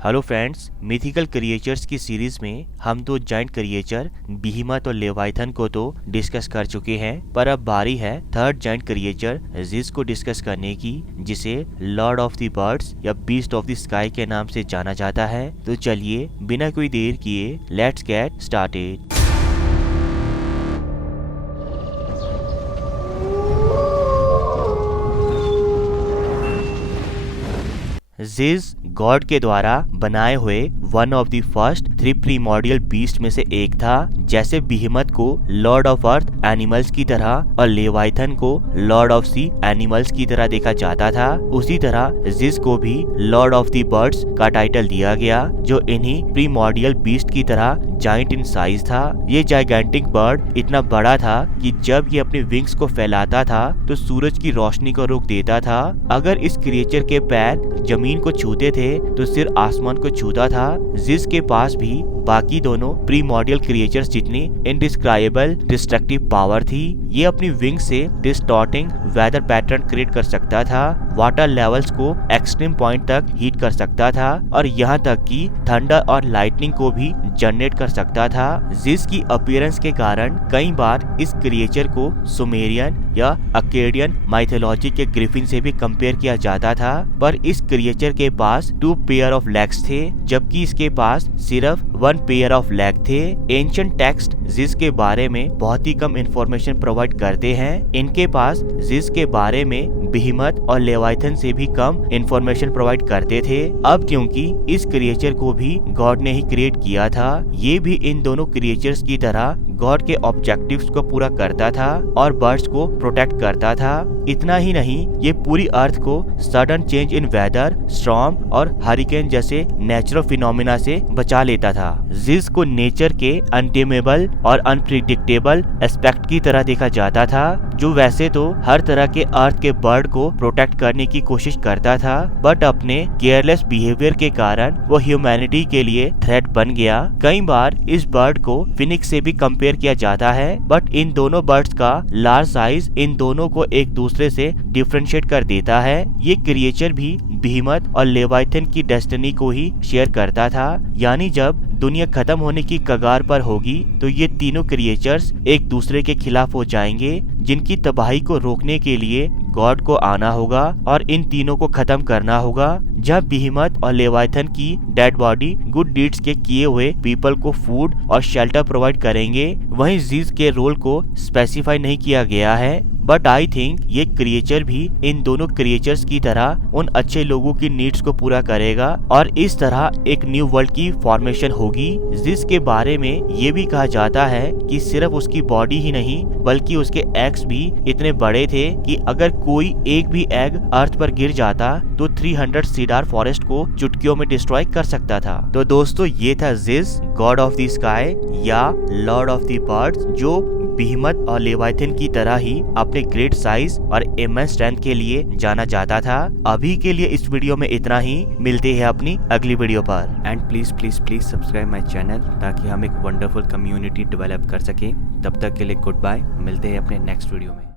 Hello friends, mythical creatures की series में हम दो जाइंट क्रिएचर बिहीमत और लेवाइथन को तो डिस्कस कर चुके हैं, पर अब बारी है थर्ड जाइंट क्रिएचर जिस को डिस्कस करने की, जिसे लॉर्ड ऑफ द बर्ड्स या बीस्ट ऑफ द स्काई के नाम से जाना जाता है। तो चलिए बिना कोई देर किए लेट्स गेट स्टार्टेड। जिस गॉड के द्वारा बनाए हुए one of the first three primordial beast में से एक था। जैसे बिहीमत को लॉर्ड ऑफ अर्थ एनिमल्स की तरह और लेवाइथन को लॉर्ड ऑफ सी एनिमल्स की तरह देखा जाता था, उसी तरह जिस को भी लॉर्ड ऑफ द बर्ड्स का टाइटल दिया गया, जो इन्हीं प्रीमोर्डियल बीस्ट की तरह जाइंट इन साइज था। ये जाइगेंटिक बर्ड इतना बड़ा था कि जब ये अपने विंग्स को फैलाता था तो सूरज की रोशनी को रोक देता था। अगर इस क्रिएचर के पैर जमीन को छूते थे तो सिर आसमान को छूता था। जिसके पास भी बाकी दोनों प्रीमोर्डियल क्रिएचर्स जितनी इनडिस्क्राइबल डिस्ट्रक्टिव पावर थी। ये अपनी विंग से डिस्टॉर्टिंग वेदर पैटर्न क्रिएट कर सकता था, वाटर लेवल्स को एक्सट्रीम पॉइंट तक हीट कर सकता था और यहाँ तक कि थंडर और लाइटनिंग को भी जनरेट कर सकता था। जिस की अपीयरेंस के कारण कई बार इस क्रिएचर को सुमेरियन या अकेडियन माइथोलॉजी के ग्रिफिन से भी कंपेयर किया जाता था, पर इस क्रिएचर के पास 2 पेयर ऑफ लेग्स थे, जबकि इसके पास सिर्फ 1 पेयर ऑफ लेग थे। एंशिएंट टेक्स्ट जिस के बारे में बहुत ही कम इंफॉर्मेशन प्रोवाइड करते हैं। इनके पास जिस के बारे में बिहीमत और लेवाइथन से भी कम इंफॉर्मेशन प्रोवाइड करते थे। अब क्योंकि इस क्रिएचर को भी गॉड ने ही क्रिएट किया था, ये भी इन दोनों क्रिएचर्स की तरह गॉड के ऑब्जेक्टिव्स को पूरा करता था और बर्ड्स को प्रोटेक्ट करता था। इतना ही नहीं, ये पूरी अर्थ को sudden change in weather, storm और हरिकेन जैसे नेचुरल फिनोमिना से बचा लेता था। जिस को नेचर के अनटेमेबल और अनप्रिडिक्टेबल एस्पेक्ट की तरह देखा जाता था, जो वैसे तो हर तरह के अर्थ के बर्ड को प्रोटेक्ट करने की कोशिश करता था, बट अपने केयरलेस बिहेवियर के कारण वो ह्यूमैनिटी के लिए थ्रेट बन गया। कई बार इस बर्ड को फिनिक्स से भी कंपेयर किया जाता है, बट इन दोनों बर्ड्स का लार्ज साइज इन दोनों को एक दूसरे से डिफरेंशिएट कर देता है। ये क्रिएचर भी बिहीमत और लेवाइथन की डेस्टिनी को ही शेयर करता था, यानी जब दुनिया खत्म होने की कगार पर होगी तो ये तीनों क्रिएचर्स एक दूसरे के खिलाफ हो जाएंगे, जिनकी तबाही को रोकने के लिए गॉड को आना होगा और इन तीनों को खत्म करना होगा। जब बिहीमत और लेवाइथन की डेड बॉडी गुड डीड्स के किए हुए पीपल को फूड और शेल्टर प्रोवाइड करेंगे, वहीं जिस के रोल को स्पेसिफाई नहीं किया गया है, बट आई थिंक ये क्रिएचर भी इन दोनों क्रिएचर्स की तरह उन अच्छे लोगों की नीड्स को पूरा करेगा और इस तरह एक न्यू वर्ल्ड की फॉर्मेशन होगी। जिस के बारे में ये भी कहा जाता है कि सिर्फ उसकी बॉडी ही नहीं बल्कि उसके एग्स भी इतने बड़े थे कि अगर कोई एक भी एग अर्थ पर गिर जाता तो 300 सीडार फॉरेस्ट को चुटकियों में डिस्ट्रॉय कर सकता था। तो दोस्तों, ये था जिस, गॉड ऑफ द स्काई या लॉर्ड ऑफ द बर्ड्स, जो बिहीमत और लेवाइथन की तरह ही अपने ग्रेट साइज और इमेंस स्ट्रेंथ के लिए जाना जाता था। अभी के लिए इस वीडियो में इतना ही, मिलते हैं अपनी अगली वीडियो पर। And please please please subscribe my channel ताकि हम एक वंडरफुल कम्युनिटी डेवलप कर सकें। तब तक के लिए गुड बाय, मिलते हैं अपने नेक्स्ट वीडियो में।